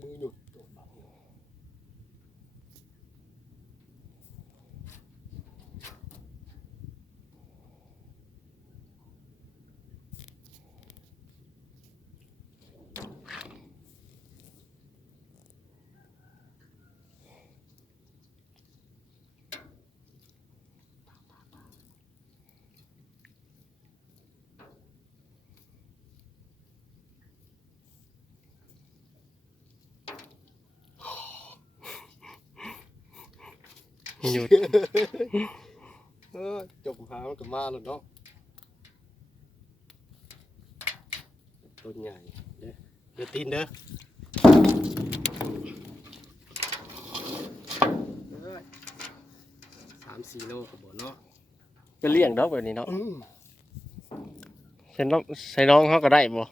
หยุดหยุด จบหามันก็มาแล้วเนาะต้นใหญ่เดี๋ยวตีนเด้อ3-4 โลกับบ่เนาะ ไปเลี้ยงดอกแบบนี้เนาะใส่น้องเขาก็ได้บ่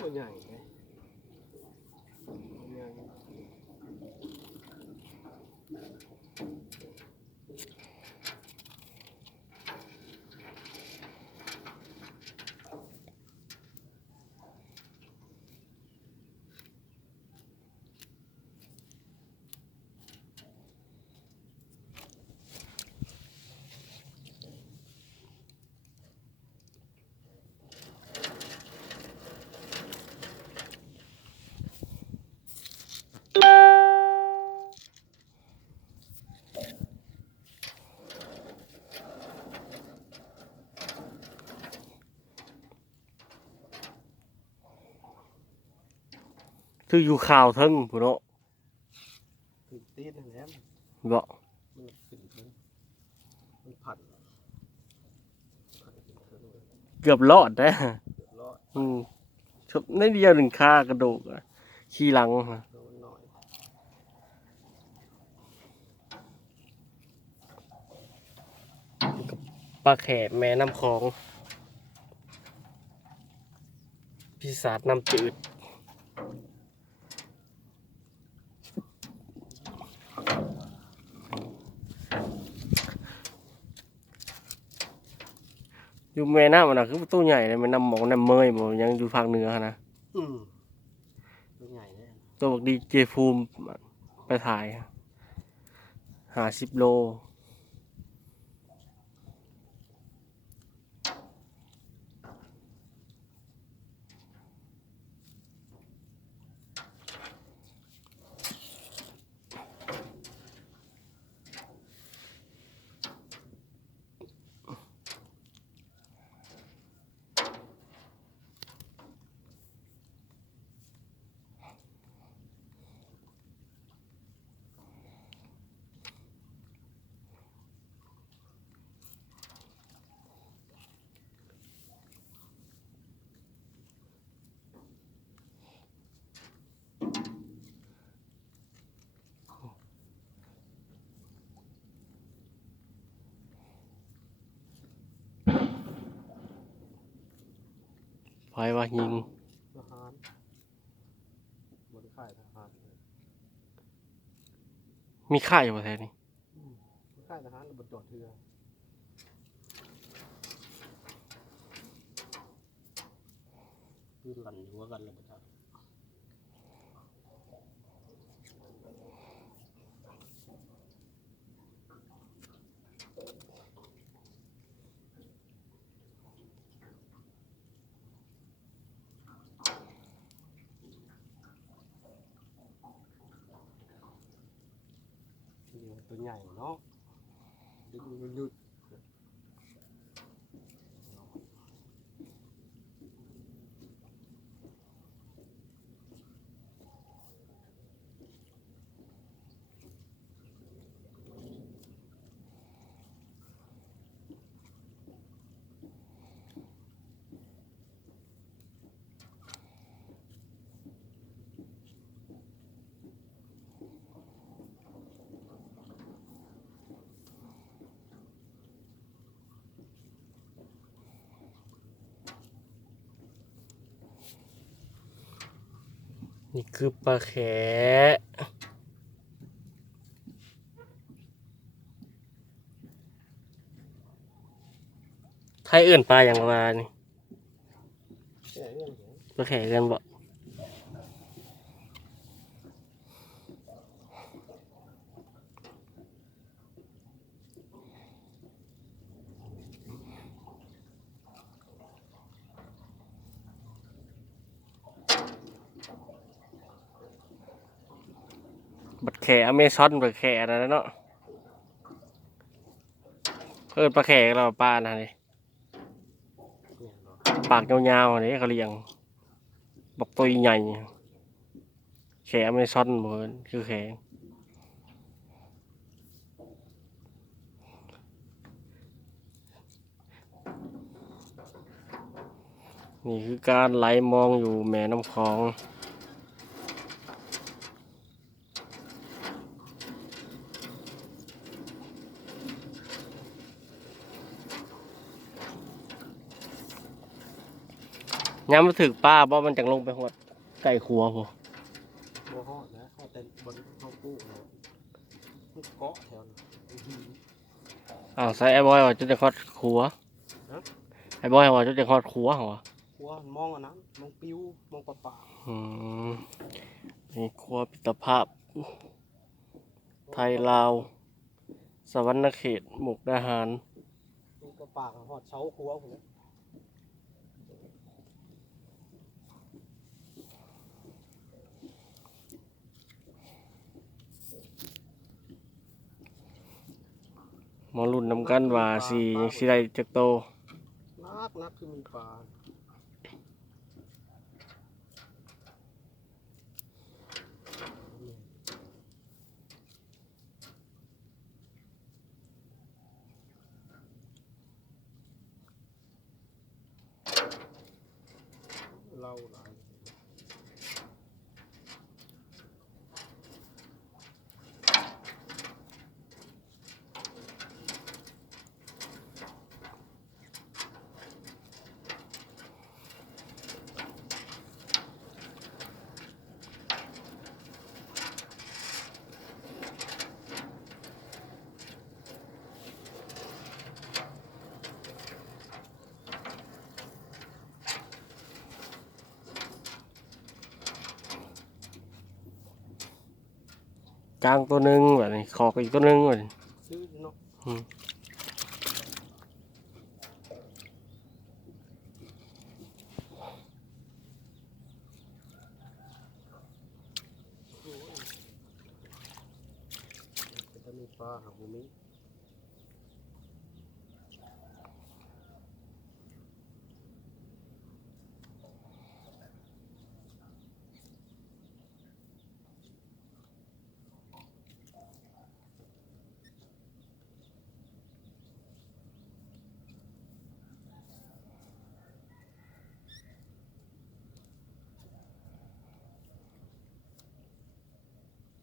ตัวใหญ่ไงคืออยู่ข่าวเทิงพุ่นเนาะ ขึ้นตีนนั่นแหละ บ่ มันขึ้นเทิงมันผัดเกือบรอดได้ เรียบร้อย ชบในเดียวหนึ่งค่ากระโดดอะขี้หลังอะ โดนหน่อย ปลาแขกแม่น้ำของปีศาจน้ำจืดอยู่แม่น้ำมันนะคือตัวใหญ่เลยแม่น้ำหมองน้ำเมยบ่ยังอยู่ภาคเหนือนะ ตัวใหญ่เลย ตัวบักดีเจภูมิไปถ่าย50 โลไฟว่ายิง ทหารบนค่ายทหาร มีค่ายอยู่แท้นี่ ค่ายทหารบนจอดเรือคือหลั่นหัวกันเลยครับตัวใหญ่เนาะดึงหยุดนี่คือปลาแขไทยเอื่นปลาอย่างมานี่ปลาแขกันบ่ แข่อเมซอนปลาแข่นั่นนะเนาะเพิ่นปลาแข่เราปลาน่ะนี่ เนี่ยเนาะ ปากยาวๆอันนี้เขาเรียงบอกตัวใหญ่แขอเมซอนเหมือนคือแขนี่คือการไหลมองอยู่แม่น้ำคลองย้ำมาถึกป้าบ่มันจังลงไปหดไก่ขัวพอ บ่ฮอดนะฮอดแต่บนห้องตู้เนาะมันเกาะแถวนั้นอื้อหือ อ้าวใส่ไอ้บอยว่าจะได้ฮอดขัว ฮะ ไอ้บอยว่าจะได้ฮอดขัวเหรอ กลัวมองอันนั้นมองปิ้วมองปลา อืมนี่ขัวปิตรภาพ ไทยลาว สวรรณเขตมุกดาหาร มองปลาหอดเสาครัวผม มาลุ้นนำกันว่าสิยังสิได้จักโต นักคือมีปลาเราหลายกลางตัวหนึงแบบนี้ขอกอีกตัวหนึงแบบนี้ ซื้อเนาะ อืม จะมีปลาหางบ่มี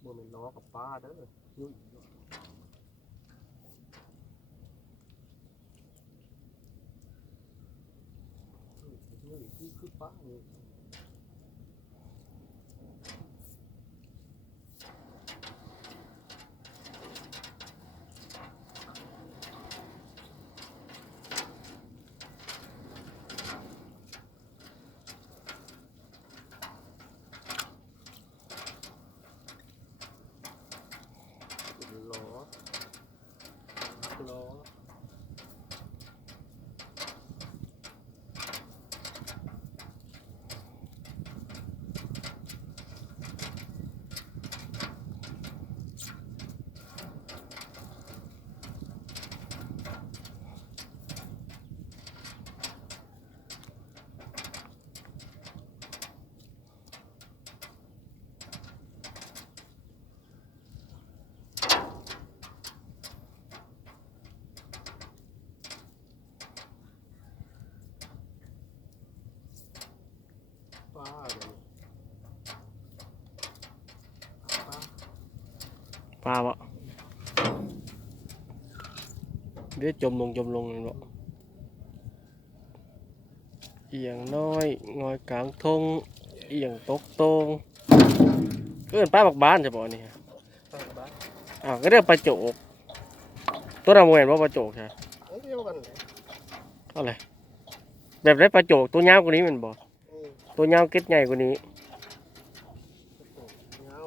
บ่แม่นล้อกับปลาเด้อยุ่ยเนาะยุ่ยคือปลานี่เป็นล้อ ปลาเลยปลา ปลาวะเดี๋ยวจมลงเลยเนาะเอียงน้อยงอยกลางทงเอียงตกตรงเกินป้าบักบ้านจะบอกนี่ ปลาบ้า อ้าวก็เรียกปลาโจกตัวเราเห็นว่าปลาโจกใช่ เอ้ยเดียวกันเลย อะไรแบบได้ปลาโจกตัวยาวกว่านี้แมันบอก อืม ตัวยาวเก็ดใหญ่กว่านี้ เงา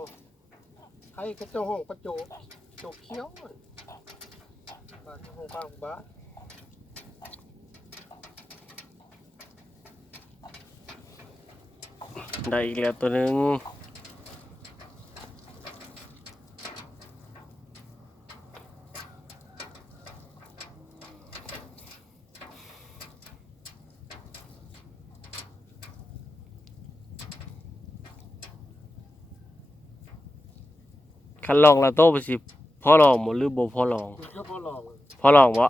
ใครก็เจ้าห้องประโจกโจกเขียวอะปลาห้องปลาบ้า ได้อีกแล้วตัวหนึง คันลองละโต้ไปสิพ่อลองบ่หรือบ่พ่อลอง ก็พอลอง พ่อลองบ่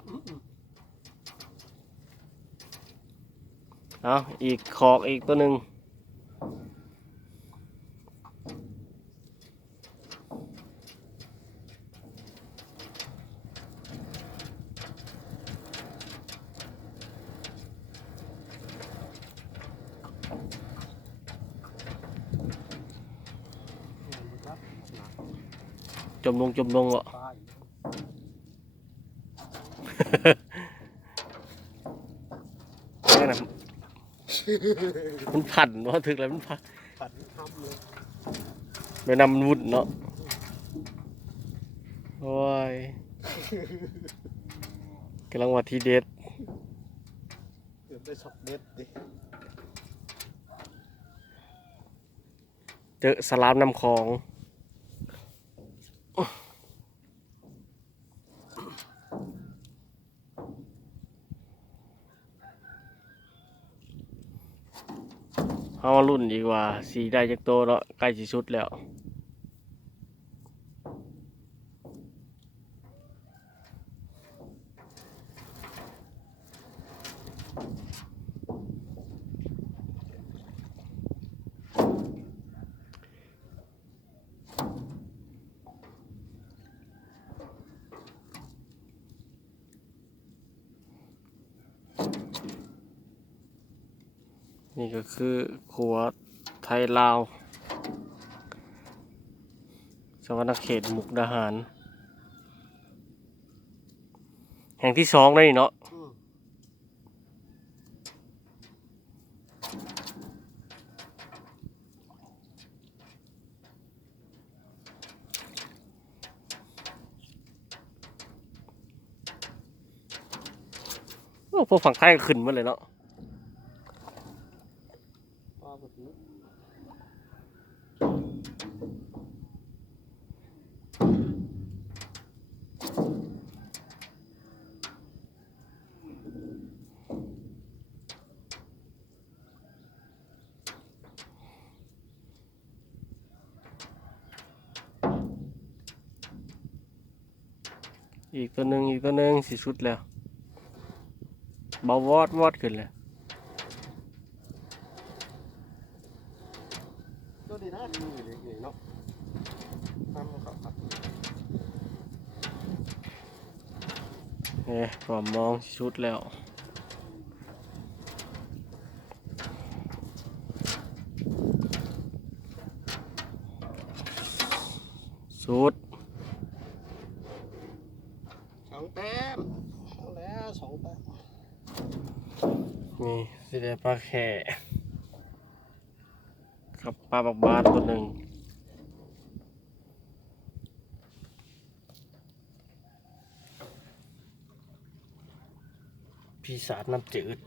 เอาอีกขอกอีกตัวหนึงจมลงบ่ ตาย แม่น่ะมันพันว่าถึกแล้วมันพัน ผัดทำเลย ไปนำมันวุ่นเนาะโอ้ยกำลังว่าทีเด็ด เกือบได้ช็อตเด็ดดิ เจอสลามน้ำของเอามารุ่นดีกว่าสีได้จากโตเนาะใกล้สิสุดแล้วนี่ก็คือครัวไทยลาวสวรรณเขตมุกดาหารแห่งที่2ได้นี่เนาะโอ้พวกฝั่งไทยก็ขึ้นหมาเลยเนาะ ป้าแบบนี้ อีกตัวหนึ่งสิสุดแล้วเบาวอดขึ้นเลย ตัวดีนะมือเลยเนาะทำเขาครับ เนี่ยผมมองสิสุดแล้วสุด 2 แต้มเอาแล้ว2 แต้ม นี่สิได้ปลาแข่กับปลาบักบานตัวหนึ่งปีศาจน้ำจืด